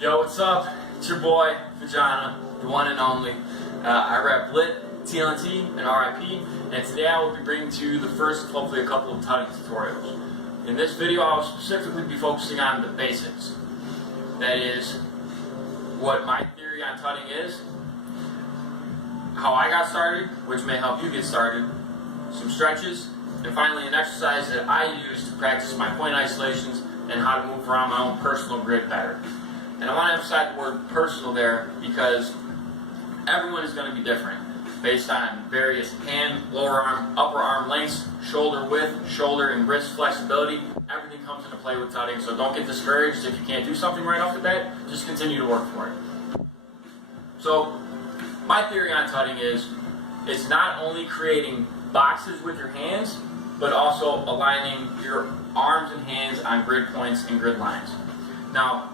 Yo, what's up? It's your boy, Vagina, the one and only. I rep Lit, TLNT, and RIP, and today I will be bringing to you the first, hopefully a couple of tutting tutorials. In this video, I will specifically be focusing on the basics. That is, what my theory on tutting is, how I got started, which may help you get started, some stretches, and finally an exercise that I use to practice my point isolations and how to move around my own personal grid better. And I want to emphasize the word personal there because everyone is going to be different based on various hand, lower arm, upper arm lengths, shoulder width, shoulder and wrist flexibility. Everything comes into play with tutting, so don't get discouraged if you can't do something right off the bat. Just continue to work for it. So my theory on tutting is it's not only creating boxes with your hands, but also aligning your arms and hands on grid points and grid lines. Now,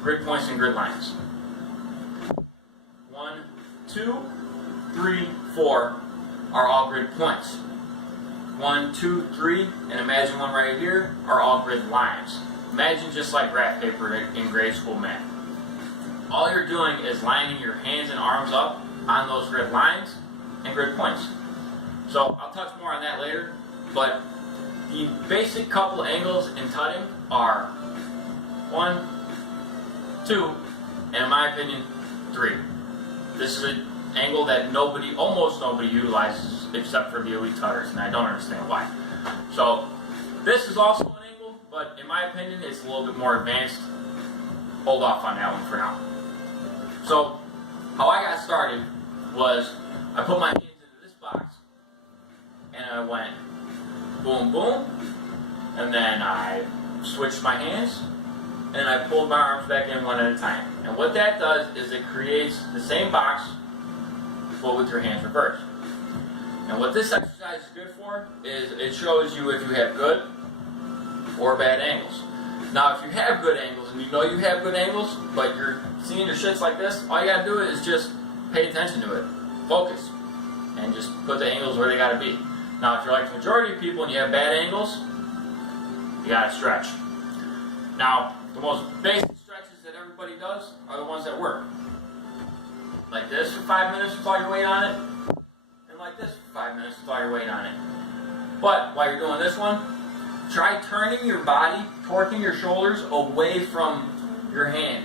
grid points and grid lines. 1, 2, 3, 4 are all grid points. 1, 2, 3, and imagine one right here, are all grid lines. Imagine just like graph paper in grade school math. All you're doing is lining your hands and arms up on those grid lines and grid points. So I'll touch more on that later, but the basic couple angles in tutting are 1, 2, and in my opinion, 3. This is an angle that almost nobody utilizes except for the elite tutters, and I don't understand why. So this is also an angle, but in my opinion, it's a little bit more advanced. Hold off on that one for now. So how I got started was I put my hands into this box, and I went boom, boom, and then I switched my hands, and I pulled my arms back in one at a time. And what that does is it creates the same box, but with your hands reversed. And what this exercise is good for is it shows you if you have good or bad angles. Now, if you have good angles, and you know you have good angles, but you're seeing your shits like this, all you gotta do is just pay attention to it, focus, and just put the angles where they gotta be. Now, if you're like the majority of people and you have bad angles, you gotta stretch. Now, the most basic stretches that everybody does are the ones that work. Like this for 5 minutes with all your weight on it, and like this for 5 minutes with all your weight on it. But while you're doing this one, try turning your body, torquing your shoulders away from your hand.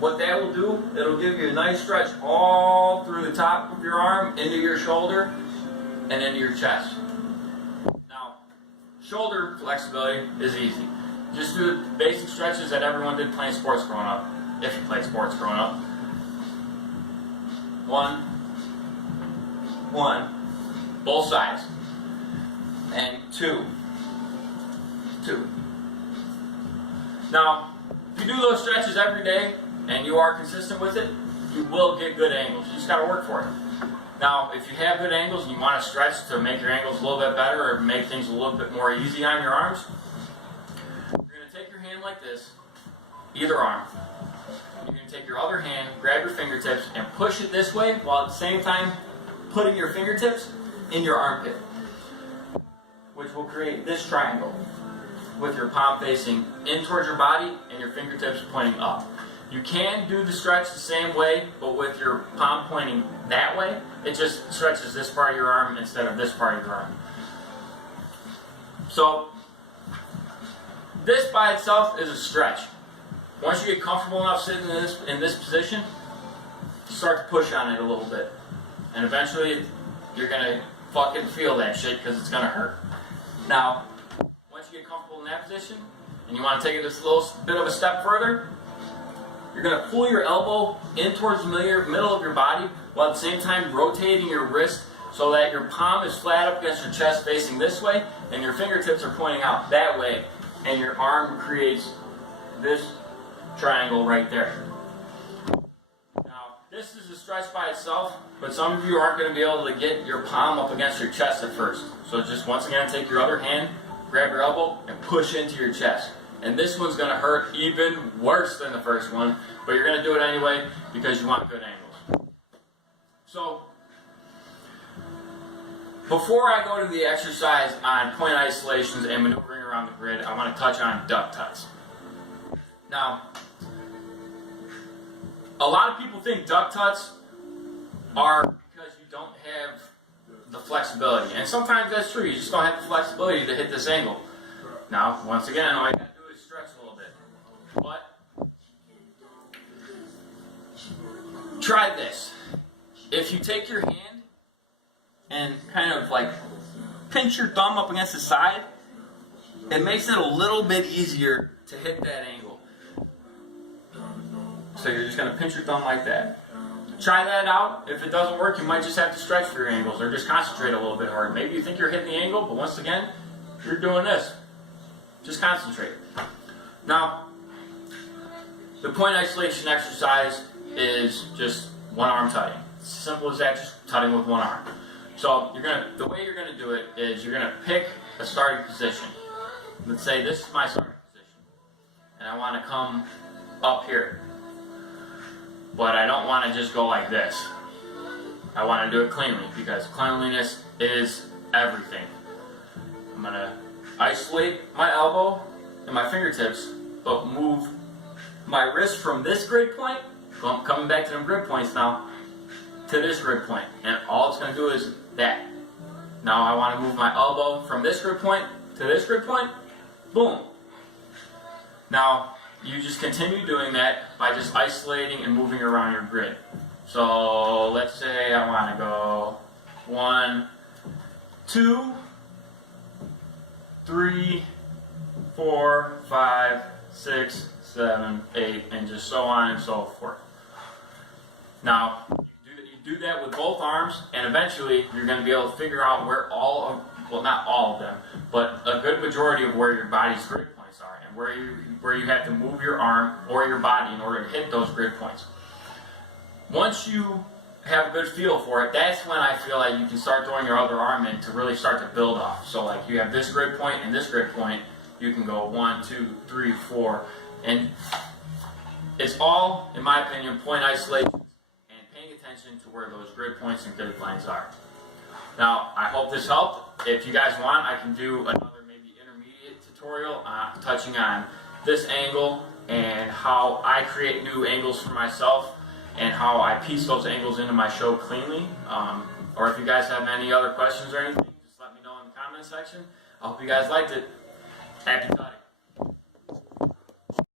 What that will do, it'll give you a nice stretch all through the top of your arm, into your shoulder, and into your chest. Now, shoulder flexibility is easy. Just do the basic stretches that everyone did playing sports growing up, if you played sports growing up. 1, 1, both sides, and 2, 2. Now, if you do those stretches every day, and you are consistent with it, you will get good angles. You just got to work for it. Now, if you have good angles and you want to stretch to make your angles a little bit better or make things a little bit more easy on your arms, you're going to take your hand like this, either arm. You're going to take your other hand, grab your fingertips, and push it this way while at the same time putting your fingertips in your armpit, which will create this triangle with your palm facing in towards your body and your fingertips pointing up. You can do the stretch the same way, but with your palm pointing that way, it just stretches this part of your arm instead of this part of your arm. So, this by itself is a stretch. Once you get comfortable enough sitting in this position, start to push on it a little bit. And eventually, you're going to fucking feel that shit because it's going to hurt. Now, once you get comfortable in that position, and you want to take it just a little bit of a step further, you're going to pull your elbow in towards the middle of your body while at the same time rotating your wrist so that your palm is flat up against your chest facing this way and your fingertips are pointing out that way, and your arm creates this triangle right there. Now, this is a stretch by itself, but some of you aren't going to be able to get your palm up against your chest at first. So just once again, take your other hand, grab your elbow, and push into your chest. And this one's going to hurt even worse than the first one, but you're going to do it anyway because you want good angles. So, before I go to the exercise on point isolations and maneuvering around the grid, I want to touch on duck tuts. Now, a lot of people think duck tuts are because you don't have the flexibility. And sometimes that's true. You just don't have the flexibility to hit this angle. Now, once again, all you got to do is stretch a little bit. But try this. If you take your hand and kind of like pinch your thumb up against the side, it makes it a little bit easier to hit that angle. So you're just going to pinch your thumb like that. Try that out. If it doesn't work, you might just have to stretch for your angles or just concentrate a little bit harder. Maybe you think you're hitting the angle, but once again, you're doing this. Just concentrate. Now, the point isolation exercise is just one arm tutting. It's as simple as that, just tutting with one arm. So the way you're gonna do it is you're gonna pick a starting position. Let's say this is my starting position, and I want to come up here. But I don't want to just go like this. I want to do it cleanly because cleanliness is everything. I'm going to isolate my elbow and my fingertips, but move my wrist from this grid point, coming back to them grid points now, to this grid point. And all it's going to do is that. Now I want to move my elbow from this grid point to this grid point. Boom. Now, you just continue doing that by just isolating and moving around your grid. So let's say I want to go 1, 2, 3, 4, 5, 6, 7, 8, and just so on and so forth. Now, you do that with both arms, and eventually you're going to be able to figure out where well, not all of them, but a good majority of where your body's grid points are, and where you have to move your arm or your body in order to hit those grid points. Once you have a good feel for it, that's when I feel like you can start throwing your other arm in to really start to build off. So like you have this grid point and this grid point, you can go 1, 2, 3, 4, and it's all, in my opinion, point isolation and paying attention to where those grid points and grid lines are. Now, I hope this helped. If you guys want, I can do another maybe intermediate tutorial touching on this angle and how I create new angles for myself and how I piece those angles into my show cleanly. Or if you guys have any other questions or anything, just let me know in the comment section. I hope you guys liked it. Happy cutting.